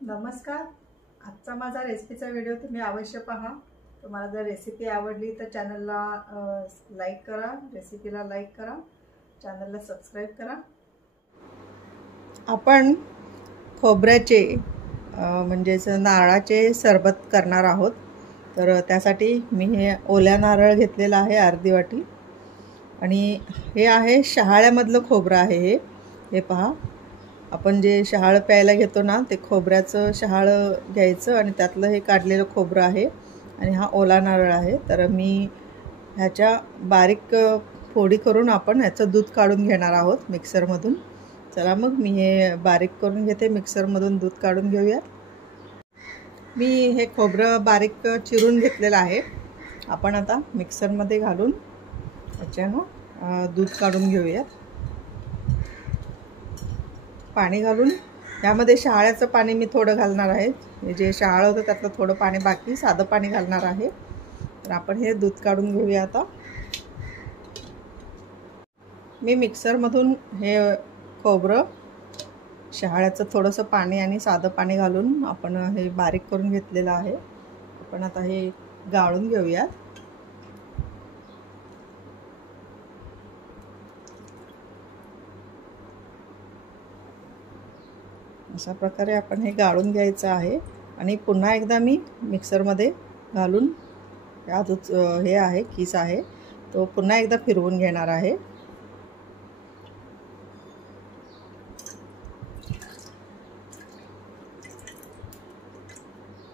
नमस्कार. आजचा माझा रेसिपीचा व्हिडिओ तुम्ही अवश्य पहा. तुम्हाला जर रेसिपी आवडली तर चॅनलला लाईक करा, रेसिपीला लाईक करा, चॅनलला सबस्क्राईब करा. आपण खोबऱ्याचे म्हणजेच नारळाचे सरबत करणार आहोत. तर त्यासाठी मी हे ओल्या नारळ घेतलेला आहे अर्धी वाटी, आणि हे आहे शहाळ्यामधलं खोबरं आहे. हे पहा, आपण जे शहाळ प्यायला घेतो ना, ते खोबऱ्याचं शहाळ घ्यायचं आणि त्यातलं हे काढलेलं खोबरं आहे, आणि हा ओला नारळ आहे. तर मी ह्याच्या बारीक फोडी करून आपण ह्याचं दूध काढून घेणार आहोत मिक्सरमधून. चला मग मी हे बारीक करून घेते, मिक्सरमधून दूध काढून घेऊया. मी हे खोबरं बारीक चिरून घेतलेलं आहे. आपण आता मिक्सरमध्ये घालून ह्याच्यानं दूध काढून घेऊया. पाणी घालून यामध्ये शहाळ्याचं पाणी मी थोडं घालणार आहे. हे जे शहाळ होतं त्यातलं थोडं पाणी, बाकी साधं पाणी घालणार आहे. तर आपण हे दूध काढून घेऊया. आता मी मिक्सरमधून हे खोबरं, शहाळ्याचं थोडंसं पाणी आणि साधं पाणी घालून आपण हे बारीक करून घेतलेलं आहे. आपण आता हे गाळून घेऊया. अशा प्रकारे आपण हे गाळून घ्यायचं आहे. आणि पुन्हा एकदा मी मिक्सरमध्ये घालून हे आहे किस आहे तो पुन्हा एकदा फिरवून घेणार आहे.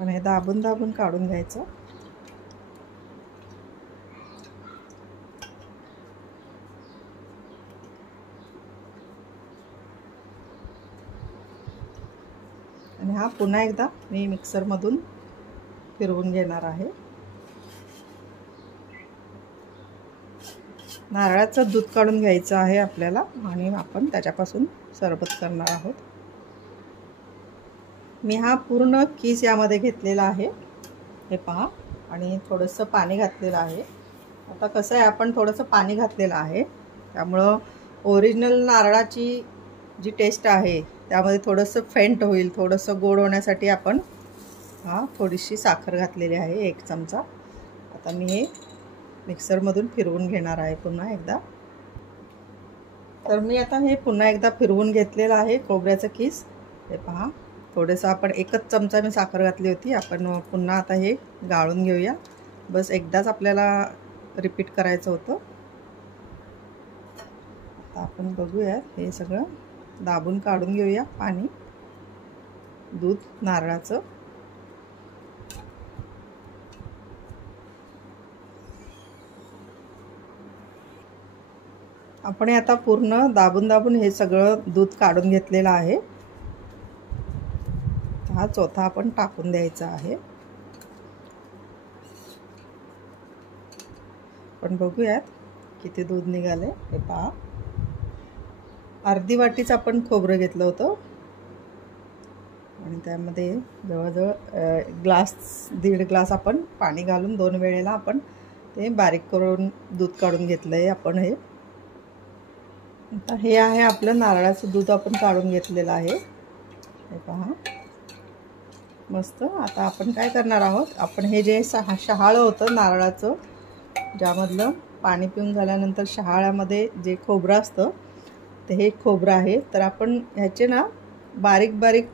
आणि हे दाबून दाबून काढून घ्यायचं. आणि हा पुन्हा एकदा मी मिक्सरमधून फिरवून घेणार आहे. नारळाचं दूध काढून घ्यायचं आहे आपल्याला, आणि आपण त्याच्यापासून सरबत करणार आहोत. मी हा पूर्ण किस यामध्ये घेतलेला आहे, हे पहा, आणि थोडंसं पाणी घातलेलं आहे. आता कसं आहे, आपण थोडंसं पाणी घातलेलं आहे त्यामुळं ओरिजिनल नारळाची जी टेस्ट आहे त्यामध्ये थोडंसं फेंट होईल, थोडंसं गोड होण्यासाठी आपण थोडीशी साखर घातलेली आहे, 1 चमचा. आता मी हे मिक्सरमधून फिरवून घेणार आहे पुन्हा एकदा. तर मी आता हे पुन्हा एकदा फिरवून घेतलेलं आहे खोबऱ्याचं किस. हे पहा, थोडंसं आपण 1च चमचा मी साखर घातली होती. आपण पुन्हा आता हे गाळून घेऊया. बस एकदाच आपल्याला रिपीट करायचं होतं. आता आपण बघूया, हे सगळं दाबून काढून घेऊया पाणी, दूध नारळाचं. आपण आता पूर्ण दाबून दाबून हे सगळं दूध काढून घेतलेलं आहे. हा चौथा आपण टाकून द्यायचा आहे. आपण बघूयात किती दूध निघाले. हे पहा, अर्धी वाटीच आपण खोबरं घेतलं होतं, आणि त्यामध्ये जवळजवळ 1.5 ग्लास आपण पाणी घालून 2 वेळेला आपण ते बारीक करून दूध काढून घेतलं आहे आपण. आता हे आहे आपलं नारळाचं दूध आपण काढून घेतलेलं आहे. हे पहा, मस्त. आता आपण काय करणार आहोत, आपण हे जे शहाळं होतं नारळाचं, ज्यामधलं पाणी पिऊन झाल्यानंतर शहाळ्यामध्ये जे खोबरं असतं ते हे खोबरं आहे. तर आपण ह्याचे ना बारीक बारीक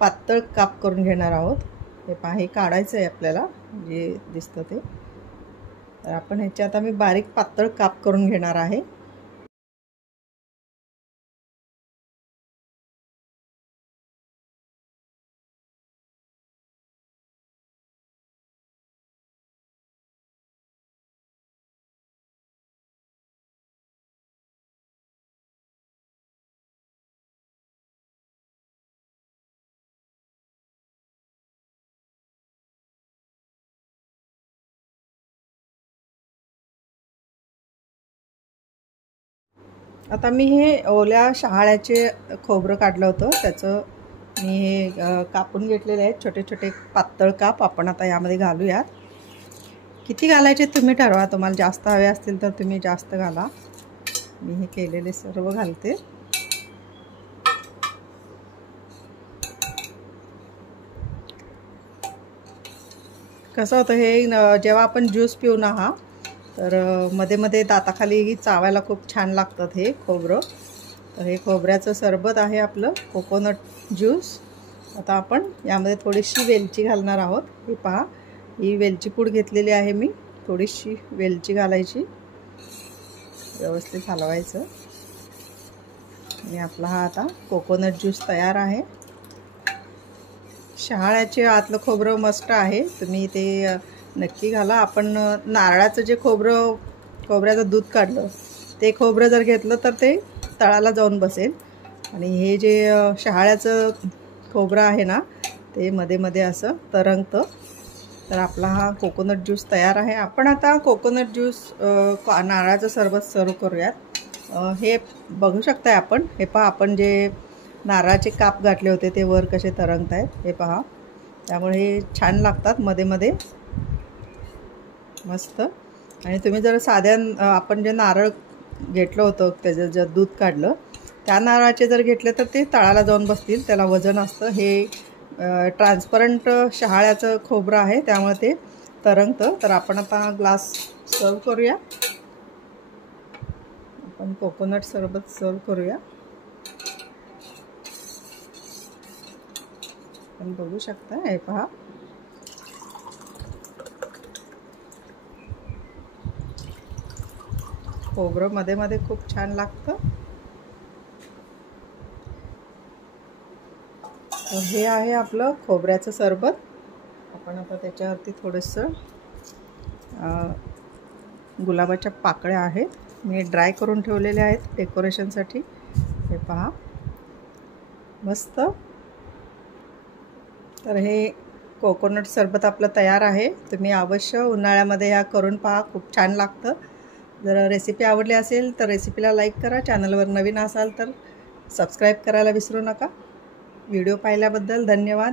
पातळ काप करून घेणार आहोत. हे पहा, हे काढायचं आहे आपल्याला, जे दिसतं ते. तर आपण ह्याचे आता मी बारीक पातळ काप करून घेणार आहे. आता मी हे ओल्या शहाळ्याचे खोबरं काढलं होतं, त्याचं मी हे कापून घेतलेले आहेत छोटे छोटे पातळ काप. आपण आता यामध्ये घालूयात. किती घालायचे तुम्ही ठरवा, तुम्हाला जास्त हवे असतील तर तुम्ही जास्त घाला. मी हे केलेले सर्व घालते. कसं होतं हे जेव्हा आपण ज्यूस पिऊ ना हा, तर मध्ये मध्ये दाताखाली चावायला खूप छान लागतं हे खोबरं. तर हे खोबऱ्याचं सरबत आहे आपलं कोकोनट ज्यूस. आता आपण यामध्ये थोडीशी वेलची घालणार आहोत. हे पहा, ही वेलची पूड घेतलेली आहे मी. थोडीशी वेलची घालायची, व्यवस्थित हलवायचं आणि आपला हा आता कोकोनट ज्यूस तयार आहे. शहाळ्याचे आतलं खोबरं मस्त आहे, तुम्ही ते नक्की घाला. आपण नारळाचं जे खोबऱ्याचं दूध काढलं ते खोबरं जर घेतलं तर ते तळाला जाऊन बसेल. आणि हे जे शहाळ्याचं खोबरं आहे ना, ते मध्ये मध्ये असं तरंगतं. तर आपला हा कोकोनट ज्यूस तयार आहे. आपण आता कोकोनट ज्यूस नारळाचं सरबत सर्व करूयात. हे बघू शकताय आपण. हे पहा, आपण जे नारळाचे काप गाठले होते ते वर कसे तरंगत आहेत, हे पहा. त्यामुळे हे छान लागतात मध्ये मध्ये, मस्त. आणि तुम्ही जर साध्या आपण जे नारळ घेतलं होतं त्याचं जे दूध काढलं त्या नारळाचे जर घेतले तर ते तळाला जाऊन बसतील, त्याला वजन असतं. हे ट्रान्सपरंट शहाळ्याचं खोबरं आहे त्यामुळे ते तरंगतं. तर आपण आता ग्लास सर्व करूया. आपण कोकोनट सरबत सर्व करूया. आपण बघू शकता, हे पहा. खोबरं मध्ये मध्ये खूप छान लागतं. तर हे आहे आपलं खोबऱ्याचं सरबत. आपण आता त्याच्यावरती थोडंसं गुलाबाच्या पाकळ्या आहेत मी ड्राय करून ठेवलेल्या आहेत डेकोरेशनसाठी. हे पहा, मस्त. तर हे कोकोनट सरबत आपलं तयार आहे. तुम्ही अवश्य उन्हाळ्यामध्ये या करून पहा, खूप छान लागतं. जर रेसिपी आवडली असेल तर रेसिपीला लाईक करा. चॅनलवर नवीन असाल तर सबस्क्राईब करायला विसरू नका. व्हिडिओ पाहिल्याबद्दल धन्यवाद.